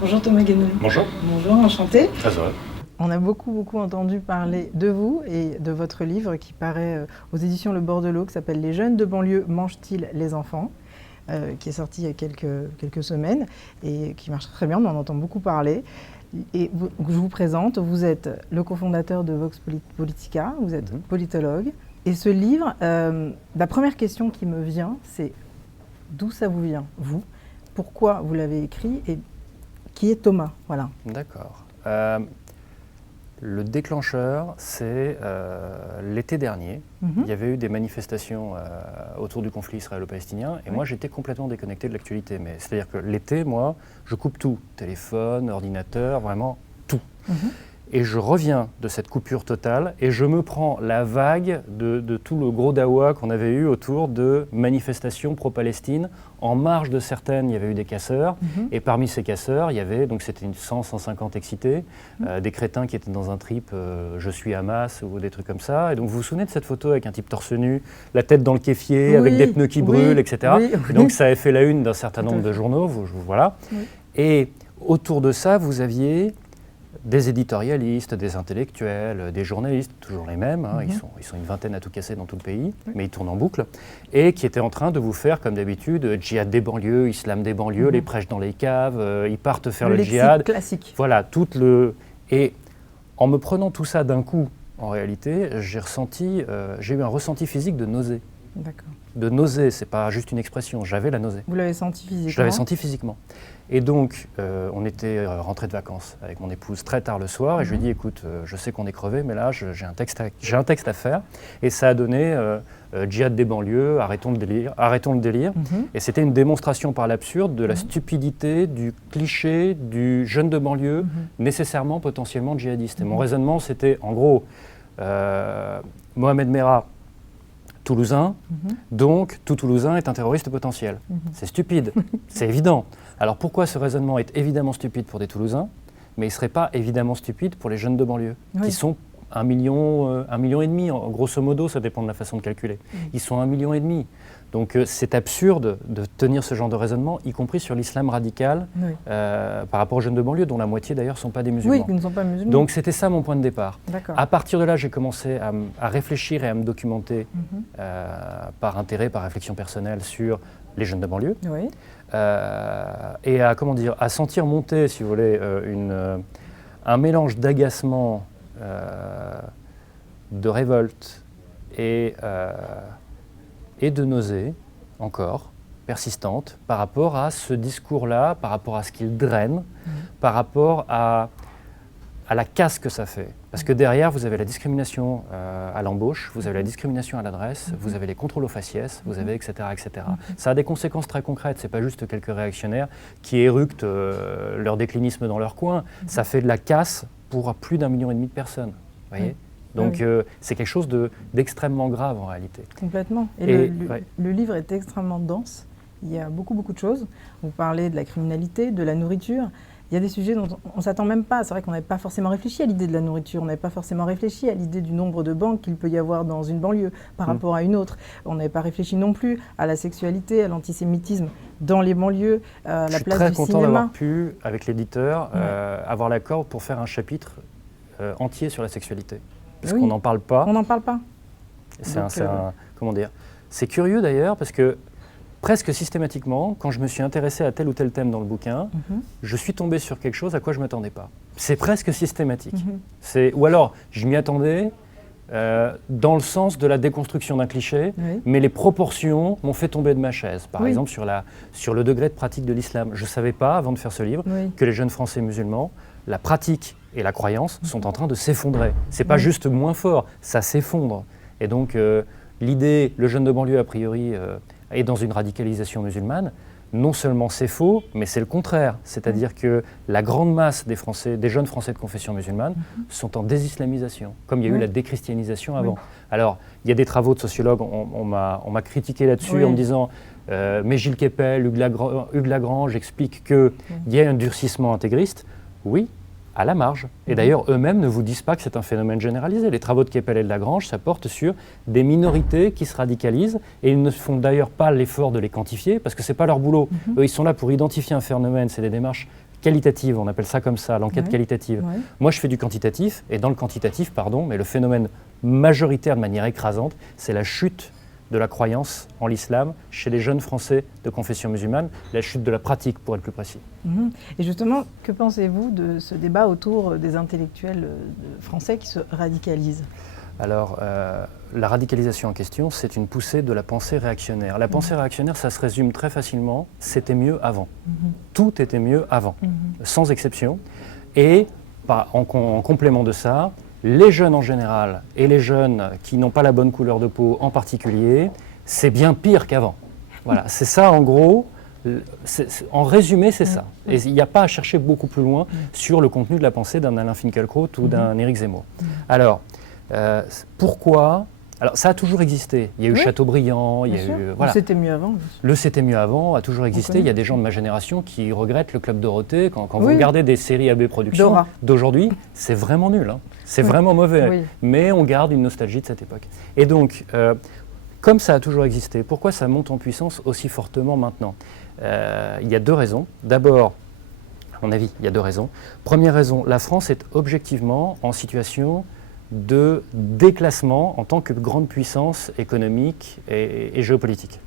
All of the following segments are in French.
Bonjour Thomas Guénolé. Bonjour. Bonjour, enchanté. Très heureux. On a beaucoup entendu parler de vous et de votre livre qui paraît aux éditions Le Bord de l'Eau, qui s'appelle « Les jeunes de banlieue mangent-ils les enfants ?» qui est sorti il y a quelques semaines et qui marche très bien, on en entend beaucoup parler. Et je vous présente, vous êtes le cofondateur de Vox Politica, vous êtes politologue. Et ce livre, la première question qui me vient, c'est d'où ça vous vient, vous? Pourquoi vous l'avez écrit et qui est Thomas? Voilà. D'accord. Le déclencheur, c'est l'été dernier. Il y avait eu des manifestations autour du conflit israélo-palestinien et moi j'étais complètement déconnecté de l'actualité. Mais c'est-à-dire que l'été, moi, je coupe tout. Téléphone, ordinateur, vraiment tout. Et je reviens de cette coupure totale et je me prends la vague de tout le gros dawa qu'on avait eu autour de manifestations pro-Palestine. En marge de certaines, il y avait eu des casseurs. Et parmi ces casseurs, il y avait, donc c'était 100-150 excités, des crétins qui étaient dans un trip je suis Hamas ou des trucs comme ça. Et donc vous vous souvenez de cette photo avec un type torse nu, la tête dans le kéfier, avec des pneus qui brûlent, etc. Et donc ça avait fait la une d'un certain nombre de journaux, voilà. Et autour de ça, vous aviez des éditorialistes, des intellectuels, des journalistes, toujours les mêmes, ils sont une vingtaine à tout casser dans tout le pays, mais ils tournent en boucle, et qui étaient en train de vous faire, comme d'habitude, djihad des banlieues, islam des banlieues, les prêches dans les caves, ils partent faire le djihad. Classique. Voilà, Et en me prenant tout ça d'un coup, en réalité, j'ai eu un ressenti physique de nausée. D'accord. De nausée, c'est pas juste une expression, j'avais la nausée. Vous l'avez senti physiquement? Je l'avais senti physiquement. Et donc, on était rentrés de vacances avec mon épouse très tard le soir et je lui ai dit, écoute, je sais qu'on est crevé, mais là, j'ai un texte à faire. Et ça a donné djihad des banlieues, arrêtons le délire. Et c'était une démonstration par l'absurde de la stupidité, du cliché, du jeune de banlieue, nécessairement, potentiellement djihadiste. Et mon raisonnement, c'était, en gros, Mohamed Merah, Toulousain, donc tout Toulousain est un terroriste potentiel. C'est stupide, c'est évident. Alors pourquoi ce raisonnement est évidemment stupide pour des Toulousains, mais il ne serait pas évidemment stupide pour les jeunes de banlieue, qui sont 1,5 million, grosso modo, ça dépend de la façon de calculer. Ils sont 1,5 million. Donc c'est absurde de tenir ce genre de raisonnement, y compris sur l'islam radical, par rapport aux jeunes de banlieue, dont la moitié d'ailleurs ne sont pas des musulmans. Oui, qui ne sont pas musulmans. Donc c'était ça mon point de départ. D'accord. À partir de là, j'ai commencé à réfléchir et à me documenter par intérêt, par réflexion personnelle sur les jeunes de banlieue. Et à sentir monter, si vous voulez, un mélange d'agacement, de révolte et de nausée, encore, persistante, par rapport à ce discours-là, par rapport à ce qu'il draine, par rapport à la casse que ça fait. Parce que derrière, vous avez la discrimination à l'embauche, vous avez la discrimination à l'adresse, vous avez les contrôles aux faciès, vous avez etc. etc. Ça a des conséquences très concrètes, c'est pas juste quelques réactionnaires qui éructent leur déclinisme dans leur coin, ça fait de la casse pour plus d'1,5 million de personnes, voyez. Donc c'est quelque chose d'extrêmement grave en réalité. Complètement. Et le livre est extrêmement dense, il y a beaucoup de choses. Vous parlez de la criminalité, de la nourriture. Il y a des sujets dont on ne s'attend même pas. C'est vrai qu'on n'avait pas forcément réfléchi à l'idée de la nourriture, on n'avait pas forcément réfléchi à l'idée du nombre de banques qu'il peut y avoir dans une banlieue par rapport à une autre. On n'avait pas réfléchi non plus à la sexualité, à l'antisémitisme dans les banlieues, à la place du cinéma. Je suis très content d'avoir pu, avec l'éditeur, avoir l'accord pour faire un chapitre entier sur la sexualité. Parce qu'on n'en parle pas. On n'en parle pas. Comment dire? C'est curieux d'ailleurs parce que presque systématiquement, quand je me suis intéressé à tel ou tel thème dans le bouquin, je suis tombé sur quelque chose à quoi je ne m'attendais pas. C'est presque systématique. Ou alors, je m'y attendais dans le sens de la déconstruction d'un cliché, mais les proportions m'ont fait tomber de ma chaise. Par exemple, sur le degré de pratique de l'islam. Je ne savais pas, avant de faire ce livre, que les jeunes Français musulmans, la pratique et la croyance sont en train de s'effondrer. Ce n'est pas juste moins fort, ça s'effondre. Et donc, l'idée, le jeune de banlieue, a priori, est dans une radicalisation musulmane, non seulement c'est faux, mais c'est le contraire. C'est-à-dire que la grande masse des Français, des jeunes Français de confession musulmane, sont en désislamisation, comme il y a eu la déchristianisation avant. Alors, il y a des travaux de sociologues, on m'a critiqué là-dessus en me disant mais Gilles Kepel, Hugues Lagrange expliquent qu'il y a un durcissement intégriste. Oui, à la marge. Et d'ailleurs, eux-mêmes ne vous disent pas que c'est un phénomène généralisé. Les travaux de Kepel et de Lagrange, ça porte sur des minorités qui se radicalisent et ils ne font d'ailleurs pas l'effort de les quantifier parce que ce n'est pas leur boulot. Eux, ils sont là pour identifier un phénomène, c'est des démarches qualitatives, on appelle ça comme ça, l'enquête qualitative. Moi, je fais du quantitatif et dans le quantitatif, mais le phénomène majoritaire de manière écrasante, c'est la chute de la croyance en l'islam chez les jeunes Français de confession musulmane, la chute de la pratique pour être plus précis. Et justement, que pensez-vous de ce débat autour des intellectuels français qui se radicalisent ? Alors, la radicalisation en question, c'est une poussée de la pensée réactionnaire. La pensée réactionnaire, ça se résume très facilement, c'était mieux avant. Tout était mieux avant, sans exception. Et en complément de ça, les jeunes en général et les jeunes qui n'ont pas la bonne couleur de peau en particulier, c'est bien pire qu'avant. Voilà, c'est ça en gros, en résumé c'est ça. Et il n'y a pas à chercher beaucoup plus loin sur le contenu de la pensée d'un Alain Finkielkraut ou d'un Éric Zemmour. Alors, pourquoi ? Alors ça a toujours existé, il y a eu Chateaubriand, il y a eu... Voilà. C'était mieux avant. Le c'était mieux avant a toujours existé, il y a des gens de ma génération qui regrettent le Club Dorothée, quand vous regardez des séries AB Productions d'aujourd'hui, c'est vraiment nul, c'est vraiment mauvais, mais on garde une nostalgie de cette époque. Et donc, comme ça a toujours existé, pourquoi ça monte en puissance aussi fortement maintenant ? Il y a deux raisons. D'abord, à mon avis, il y a deux raisons. Première raison, la France est objectivement en situation de déclassement en tant que grande puissance économique et géopolitique.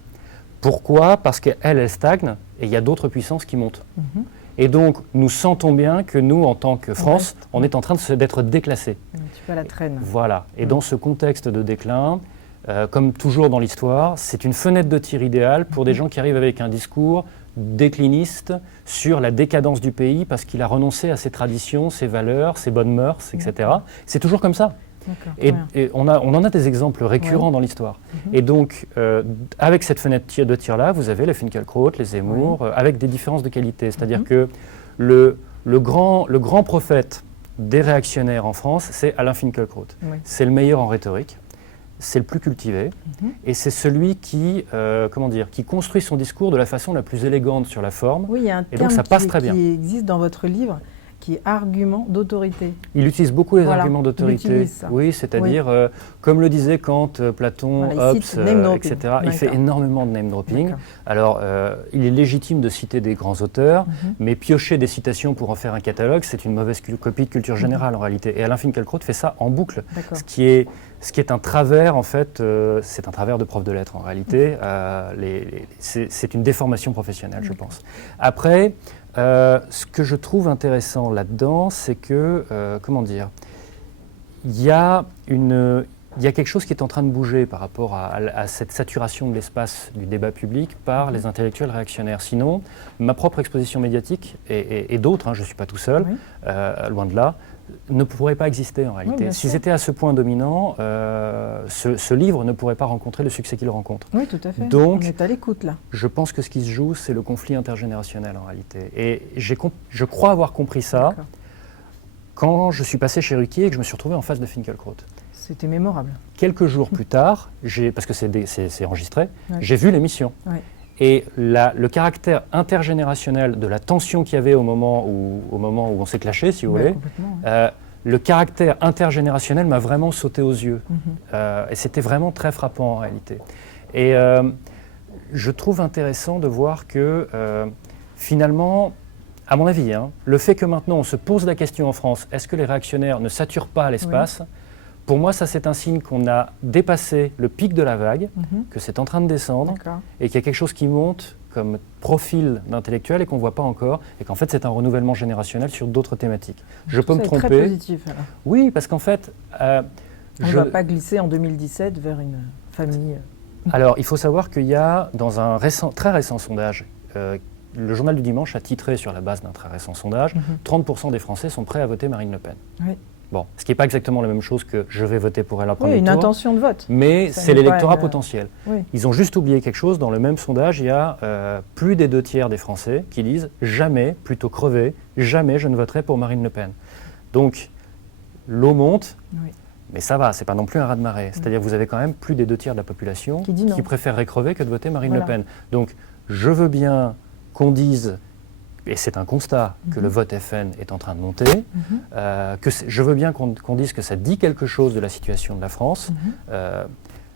Pourquoi ? Parce qu'elle stagne et il y a d'autres puissances qui montent. Et donc, nous sentons bien que nous, en tant que France, on est en train d'être déclassés. Un petit peu à la traîne. Voilà. Et dans ce contexte de déclin, comme toujours dans l'histoire, c'est une fenêtre de tir idéale pour des gens qui arrivent avec un discours décliniste sur la décadence du pays parce qu'il a renoncé à ses traditions, ses valeurs, ses bonnes mœurs, etc. C'est toujours comme ça. Et on en a des exemples récurrents dans l'histoire. Et donc, avec cette fenêtre de tir-là, vous avez les Finkielkraut, les Zemmour, avec des différences de qualité. C'est-à-dire que le grand prophète des réactionnaires en France, c'est Alain Finkielkraut. C'est le meilleur en rhétorique. C'est le plus cultivé, et c'est celui qui construit son discours de la façon la plus élégante sur la forme, il y a un et donc ça passe très bien. Qui existe dans votre livre, qui est argument d'autorité. Il utilise beaucoup les arguments d'autorité. Oui, c'est-à-dire, comme le disait Kant, Platon, Hobbes, etc., il fait énormément de name-dropping. Alors, il est légitime de citer des grands auteurs, mais piocher des citations pour en faire un catalogue, c'est une mauvaise copie de culture générale en réalité. Et Alain Finkielkraut fait ça en boucle, ce qui est un travers, en fait, c'est un travers de prof de lettres en réalité. C'est une déformation professionnelle, je pense. Après, ce que je trouve intéressant là-dedans, c'est que, il y a quelque chose qui est en train de bouger par rapport à cette saturation de l'espace du débat public par les intellectuels réactionnaires. Sinon, ma propre exposition médiatique et d'autres, je ne suis pas tout seul, loin de là, ne pourraient pas exister en réalité. S'ils étaient à ce point dominant, ce livre ne pourrait pas rencontrer le succès qu'il rencontre. Oui, tout à fait. Donc, on est à l'écoute là. Je pense que ce qui se joue, c'est le conflit intergénérationnel en réalité. Et je crois avoir compris ça quand je suis passé chez Ruquier et que je me suis retrouvé en face de Finkielkraut. C'était mémorable. Quelques jours plus tard, parce que c'est enregistré, j'ai vu l'émission. Et le caractère intergénérationnel de la tension qu'il y avait au moment où on s'est clashé, si vous voulez, le caractère intergénérationnel m'a vraiment sauté aux yeux. Et c'était vraiment très frappant en réalité. Et je trouve intéressant de voir que finalement, à mon avis, le fait que maintenant on se pose la question en France, est-ce que les réactionnaires ne saturent pas l'espace ? Pour moi, ça c'est un signe qu'on a dépassé le pic de la vague, que c'est en train de descendre, et qu'il y a quelque chose qui monte comme profil d'intellectuel et qu'on ne voit pas encore, et qu'en fait c'est un renouvellement générationnel sur d'autres thématiques. Je peux me tromper. C'est très positif alors. Oui, parce qu'en fait... on ne va pas glisser en 2017 vers une famille... Alors, il faut savoir qu'il y a, dans un très récent sondage, le Journal du Dimanche a titré sur la base d'un très récent sondage, 30% des Français sont prêts à voter Marine Le Pen. Bon, ce qui n'est pas exactement la même chose que je vais voter pour elle au premier une tour. intention de vote. Mais Ça c'est n'est l'électorat pas, potentiel. Oui. Ils ont juste oublié quelque chose. Dans le même sondage, il y a plus des 2/3 des Français qui disent jamais, plutôt crever, jamais je ne voterai pour Marine Le Pen. Donc, l'eau monte, Oui. mais ça va, c'est pas non plus un raz-de-marée. C'est-à-dire que vous avez quand même plus des 2/3 de la population qui préférerait crever que de voter Marine Le Pen. Donc, je veux bien qu'on dise, et c'est un constat, que le vote FN est en train de monter, je veux bien qu'on dise que ça dit quelque chose de la situation de la France.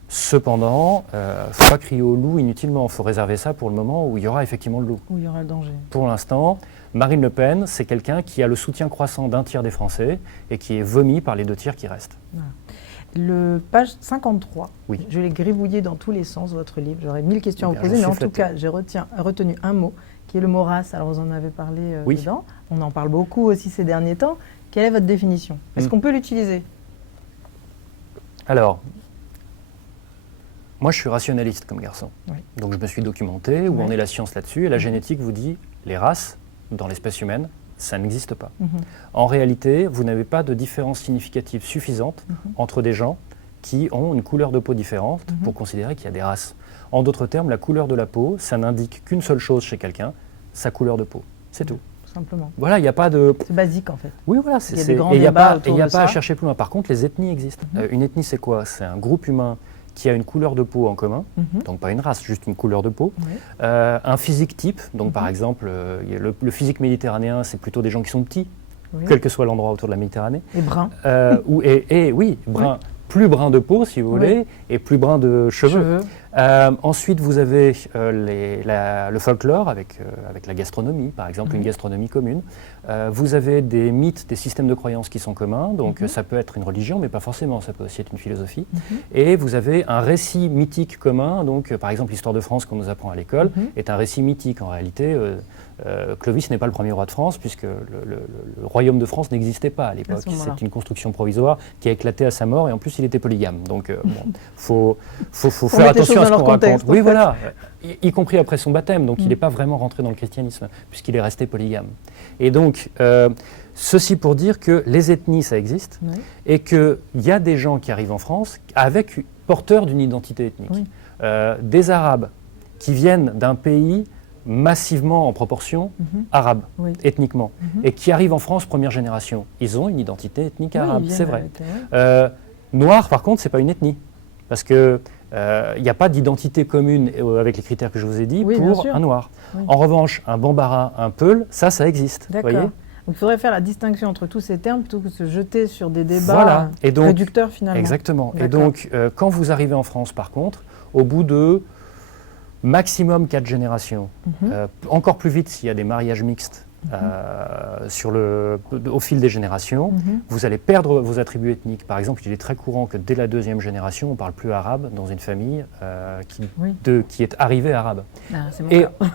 Cependant, il ne faut pas crier au loup inutilement. Il faut réserver ça pour le moment où il y aura effectivement le loup. Où il y aura le danger. Pour l'instant, Marine Le Pen, c'est quelqu'un qui a le soutien croissant d'1/3 des Français et qui est vomi par les 2/3 qui restent. Voilà. Le page 53, oui. Je l'ai gribouillé dans tous les sens, votre livre. J'aurais 1000 questions à vous poser, mais en tout cas, j'ai retenu un mot, qui est le mot race. Alors, vous en avez parlé dedans. On en parle beaucoup aussi ces derniers temps. Quelle est votre définition? Est-ce qu'on peut l'utiliser? Alors, moi, je suis rationaliste comme garçon. Oui. Donc, je me suis documenté où en est la science là-dessus. Et la génétique vous dit, les races, dans l'espèce humaine, ça n'existe pas. En réalité, vous n'avez pas de différence significative suffisante entre des gens qui ont une couleur de peau différente pour considérer qu'il y a des races. En d'autres termes, la couleur de la peau, ça n'indique qu'une seule chose chez quelqu'un, sa couleur de peau. C'est tout. Simplement. Voilà, il n'y a pas de... C'est basique en fait. Oui, voilà. Il y a des grands débats autour de ça. Il n'y a pas à chercher plus loin. Par contre, les ethnies existent. Une ethnie, c'est quoi? C'est un groupe humain qui a une couleur de peau en commun, donc pas une race, juste une couleur de peau, un physique type, donc par exemple, le physique méditerranéen, c'est plutôt des gens qui sont petits, quel que soit l'endroit autour de la Méditerranée. Et bruns. Oui, brun, plus brun de peau, si vous voulez, et plus brun de cheveux. Ensuite, vous avez le folklore avec la gastronomie, par exemple, une gastronomie commune. Vous avez des mythes, des systèmes de croyances qui sont communs, donc ça peut être une religion, mais pas forcément, ça peut aussi être une philosophie. Et vous avez un récit mythique commun, donc par exemple l'histoire de France qu'on nous apprend à l'école est un récit mythique. En réalité, Clovis n'est pas le premier roi de France, puisque le royaume de France n'existait pas à l'époque. C'est une construction provisoire qui a éclaté à sa mort, et en plus il était polygame. Donc faut faire attention à ce qu'on raconte. Oui, voilà, y compris après son baptême, donc il n'est pas vraiment rentré dans le christianisme, puisqu'il est resté polygame. Et donc, ceci pour dire que les ethnies, ça existe, et qu'il y a des gens qui arrivent en France porteurs d'une identité ethnique. Des Arabes qui viennent d'un pays massivement en proportion arabe, ethniquement, et qui arrivent en France première génération. Ils ont une identité ethnique arabe, c'est vrai. Noir, par contre, c'est pas une ethnie, parce que il n'y a pas d'identité commune avec les critères que je vous ai dit pour un noir. En revanche, un bambara, un peul, ça existe. D'accord. Donc il faudrait faire la distinction entre tous ces termes plutôt que de se jeter sur des débats réducteurs finalement. Exactement. Et donc, quand vous arrivez en France, par contre, au bout de maximum 4 générations, encore plus vite s'il y a des mariages mixtes, au fil des générations, vous allez perdre vos attributs ethniques. Par exemple, il est très courant que dès la 2e génération, on ne parle plus arabe dans une famille qui est arrivée arabe.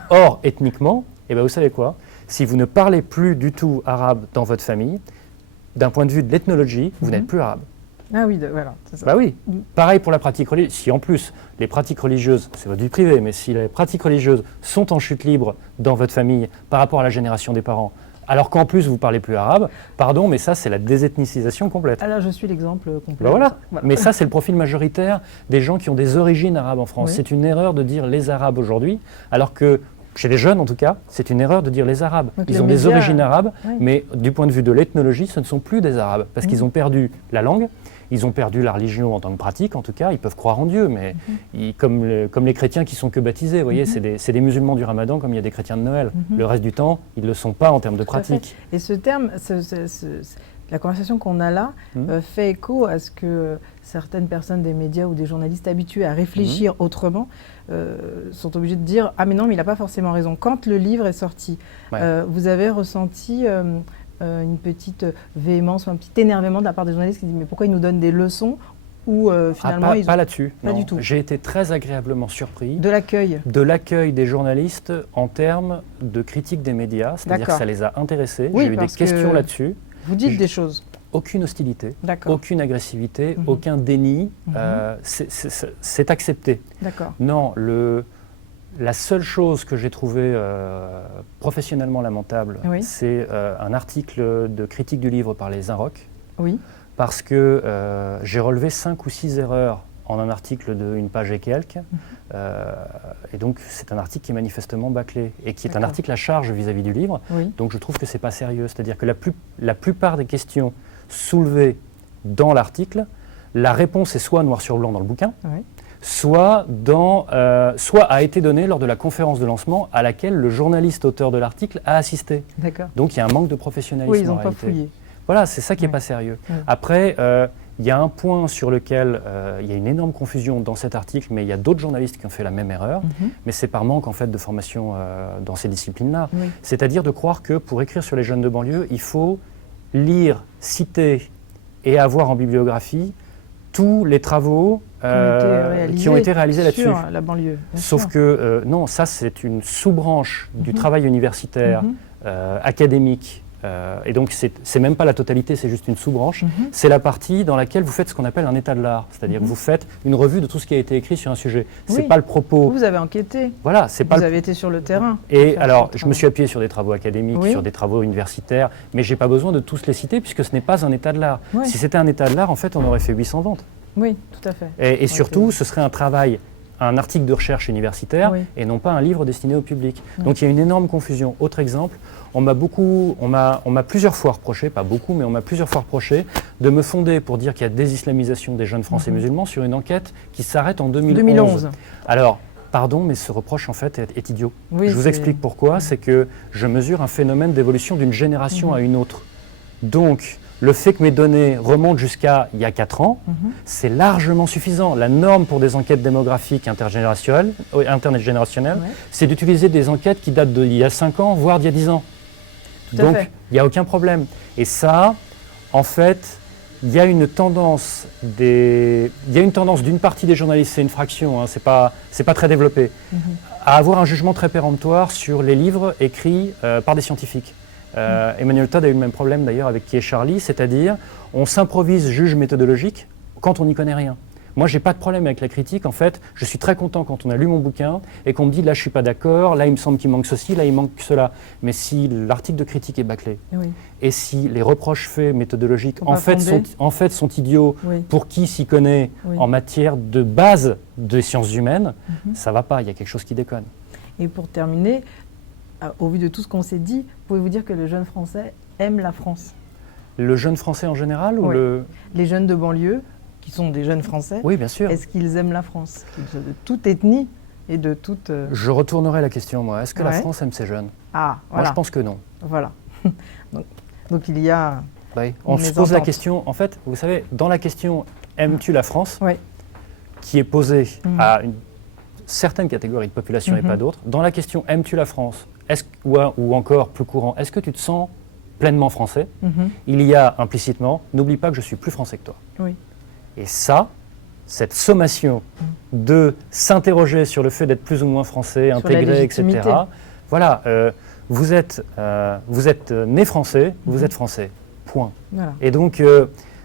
Or, ethniquement, vous savez quoi? Si vous ne parlez plus du tout arabe dans votre famille, d'un point de vue de l'ethnologie, vous n'êtes plus arabe. Ah oui, voilà, c'est ça. Bah oui, pareil pour la pratique religieuse. Si en plus les pratiques religieuses, c'est votre vie privée, mais si les pratiques religieuses sont en chute libre dans votre famille par rapport à la génération des parents, alors qu'en plus vous ne parlez plus arabe, pardon, mais ça c'est la désethnicisation complète. Alors je suis l'exemple complet. Bah voilà. Mais ça c'est le profil majoritaire des gens qui ont des origines arabes en France. C'est une erreur de dire les Arabes aujourd'hui, alors que chez les jeunes, en tout cas, c'est une erreur de dire les Arabes. Donc ils ont des origines arabes, mais du point de vue de l'ethnologie, ce ne sont plus des Arabes, parce qu'ils ont perdu la langue, ils ont perdu la religion en tant que pratique, en tout cas. Ils peuvent croire en Dieu, mais comme les chrétiens qui sont que baptisés, vous voyez, c'est des musulmans du Ramadan comme il y a des chrétiens de Noël. Le reste du temps, ils ne le sont pas en termes de pratique. Et ce terme, la conversation qu'on a là fait écho à ce que certaines personnes des médias ou des journalistes habitués à réfléchir autrement sont obligés de dire « Ah mais non, mais il n'a pas forcément raison ». Quand le livre est sorti, vous avez ressenti une petite véhémence ou un petit énervement de la part des journalistes qui disent « Mais pourquoi ils nous donnent des leçons ?» ou finalement pas là-dessus. Pas du tout. J'ai été très agréablement surpris de l'accueil des journalistes en termes de critique des médias, c'est-à-dire que ça les a intéressés. J'ai eu des questions là-dessus. Vous dites des choses. Aucune hostilité, aucune agressivité, aucun déni, c'est accepté. Non, la seule chose que j'ai trouvée professionnellement lamentable, c'est un article de critique du livre par les Inrocks, Oui. Parce que j'ai relevé 5 ou 6 erreurs en un article d'une page et quelques. Et donc, c'est un article qui est manifestement bâclé et qui est un article à charge vis-à-vis du livre. Oui. Donc, je trouve que ce n'est pas sérieux. C'est-à-dire que la plupart des questions soulevées dans l'article, la réponse est soit noir sur blanc dans le bouquin, Oui. soit a été donnée lors de la conférence de lancement à laquelle le journaliste auteur de l'article a assisté. D'accord. Donc, il y a un manque de professionnalisme. Oui, ils en n'ont pas réalité. fouillé. Voilà, c'est ça qui n'est Oui. pas sérieux. Oui. Après, il y a un point sur lequel il y a une énorme confusion dans cet article, mais il y a d'autres journalistes qui ont fait la même erreur, mais c'est par manque en fait de formation dans ces disciplines-là. Oui. C'est-à-dire de croire que pour écrire sur les jeunes de banlieue, il faut lire, citer et avoir en bibliographie tous les travaux qui ont été réalisés là-dessus. Sur la banlieue. Sauf que non, ça c'est une sous-branche du travail universitaire, académique. Et donc, c'est même pas la totalité, c'est juste une sous-branche. C'est la partie dans laquelle vous faites ce qu'on appelle un état de l'art. C'est-à-dire que vous faites une revue de tout ce qui a été écrit sur un sujet. C'est pas le propos. Vous avez enquêté. Voilà, c'est pas. Vous avez été sur le terrain. Et alors, je me suis appuyé sur des travaux académiques, Oui. sur des travaux universitaires, mais j'ai pas besoin de tous les citer puisque ce n'est pas un état de l'art. Oui. Si c'était un état de l'art, en fait, on aurait fait 800 ventes. Oui, tout à fait. Et surtout, ce serait un travail, un article de recherche universitaire Oui. et non pas un livre destiné au public. Donc il y a une énorme confusion. Autre exemple, on m'a plusieurs fois reproché, pas beaucoup, mais on m'a plusieurs fois reproché de me fonder pour dire qu'il y a désislamisation des jeunes Français musulmans sur une enquête qui s'arrête en 2011. Alors, pardon, mais ce reproche en fait est idiot. Oui, je vous explique pourquoi. C'est que je mesure un phénomène d'évolution d'une génération à une autre. Donc, le fait que mes données remontent jusqu'à il y a 4 ans, c'est largement suffisant. La norme pour des enquêtes démographiques intergénérationnelles, c'est d'utiliser des enquêtes qui datent d'il y a 5 ans, voire d'il y a 10 ans. Donc, il n'y a aucun problème. Et ça, en fait, il y a une tendance d'une partie des journalistes, c'est une fraction, hein, c'est pas très développé, à avoir un jugement très péremptoire sur les livres écrits par des scientifiques. Emmanuel Todd a eu le même problème d'ailleurs avec Qui est Charlie, c'est-à-dire on s'improvise juge méthodologique quand on n'y connaît rien. Moi, j'ai pas de problème avec la critique. En fait, je suis très content quand on a lu mon bouquin et qu'on me dit là, je suis pas d'accord, là, il me semble qu'il manque ceci, là, il manque cela. Mais si l'article de critique est bâclé et si les reproches faits méthodologiques en fait sont idiots pour qui s'y connaît en matière de base des sciences humaines, ça va pas. Il y a quelque chose qui déconne. Et pour terminer, au vu de tout ce qu'on s'est dit, pouvez-vous dire que le jeune Français aime la France? Le jeune Français en général ou les jeunes de banlieue qui sont des jeunes Français, oui, bien sûr. Est-ce qu'ils aiment la France? De toute ethnie et de toute... Je retournerai la question, moi. Est-ce que la France aime ses jeunes? Ah, voilà. Moi, je pense que non. Voilà. donc il y a... Oui. On se pose la question, en fait, vous savez, dans la question « Aimes-tu la France ?» qui est posée à une certaine catégorie de population et pas d'autres, dans la question « Aimes-tu la France ?» ou encore, plus courant, « Est-ce que tu te sens pleinement français ?» Il y a implicitement « N'oublie pas que je suis plus français que toi. » Et ça, cette sommation de s'interroger sur le fait d'être plus ou moins français, intégré, etc. Voilà, vous êtes né français, vous êtes français, point. Voilà. Et donc,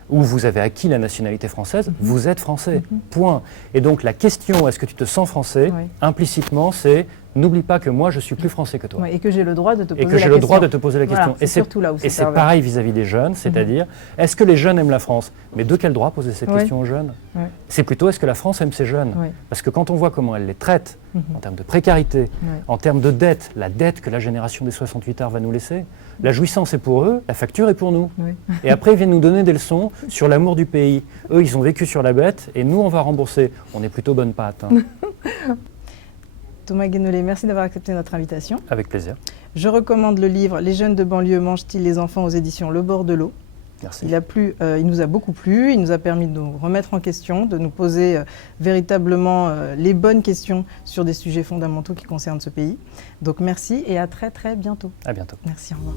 ou vous avez acquis la nationalité française, vous êtes français, point. Et donc la question, est-ce que tu te sens français, implicitement, c'est n'oublie pas que moi je suis plus français que toi. Et que j'ai le droit de te poser la question. Et que j'ai le droit de te poser la question. Voilà, surtout là où et c'est pareil vis-à-vis des jeunes, c'est-à-dire, est-ce que les jeunes aiment la France? Mais de quel droit poser cette question aux jeunes? C'est plutôt, est-ce que la France aime ses jeunes? Parce que quand on voit comment elle les traite, en termes de précarité, en termes de dette, la dette que la génération des 68 arts va nous laisser, la jouissance est pour eux, la facture est pour nous. Et après, ils viennent nous donner des leçons sur l'amour du pays. Eux, ils ont vécu sur la bête, et nous, on va rembourser. On est plutôt bonne pâte. Thomas Guénolé, merci d'avoir accepté notre invitation. Avec plaisir. Je recommande le livre « Les jeunes de banlieue mangent-ils les enfants » aux éditions Le Bord de l'eau. Merci. Il nous a beaucoup plu, il nous a permis de nous remettre en question, de nous poser véritablement les bonnes questions sur des sujets fondamentaux qui concernent ce pays. Donc merci et à très très bientôt. À bientôt. Merci, au revoir.